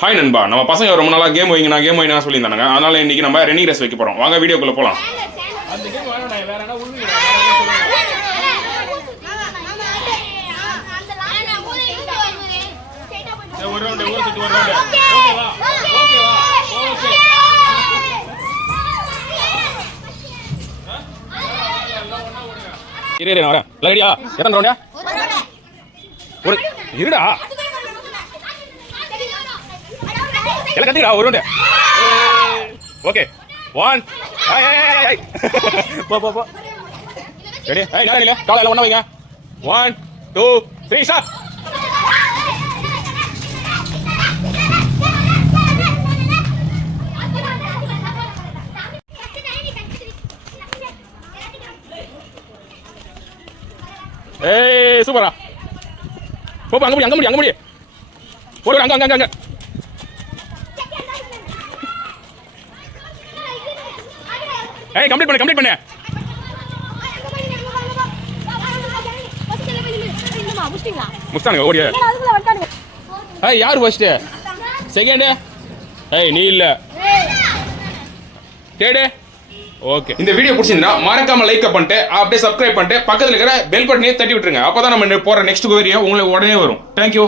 Hi நண்பா, நம்ம பசங்க ரொம்ப நாளாக கேம் வைங்க சொல்லியிருந்தாங்க. அதனால இன்னைக்கு நம்ம ரன்னிங் ரேஸ் வைக்க போகிறோம். வாங்க வீடியோக்குள்ளே போகலாம். நான் வரேன். ரெடியா? எத்தனை ரவுண்டியா? ஒரு இருடா, எல்லாம் கத்திடா. ஒரு ரவுண்டு. ஓகே, 1 போ ரெடி. இல்ல காலை எல்லாம் ஒண்ணா வைங்க. 1 2 3 ஸ்டார்ட். ஏய் சூப்பரா. போ அங்க முடி போடு. அங்க ஏய் கம்ப்ளீட் பண்ணு. முஸ்தானுங்க ஓடியா. ஏய் யார் ஃபர்ஸ்ட் செகண்ட்? ஏய் நீ இல்ல, தேர்ட். ஓகே, இந்த வீடியோ பிடிச்சிருந்தா மறக்காம லைக் பண்ணிட்டு அப்படியே சப்ஸ்கிரைப் பண்ணிட்டு பக்கத்துல இருக்கிற பெல் பட்டனையே தட்டி விட்டுருங்க. அப்பதான் நம்ம போற நெக்ஸ்ட் வீடியோ உங்களுக்கு உடனே வரும். தேங்க்யூ.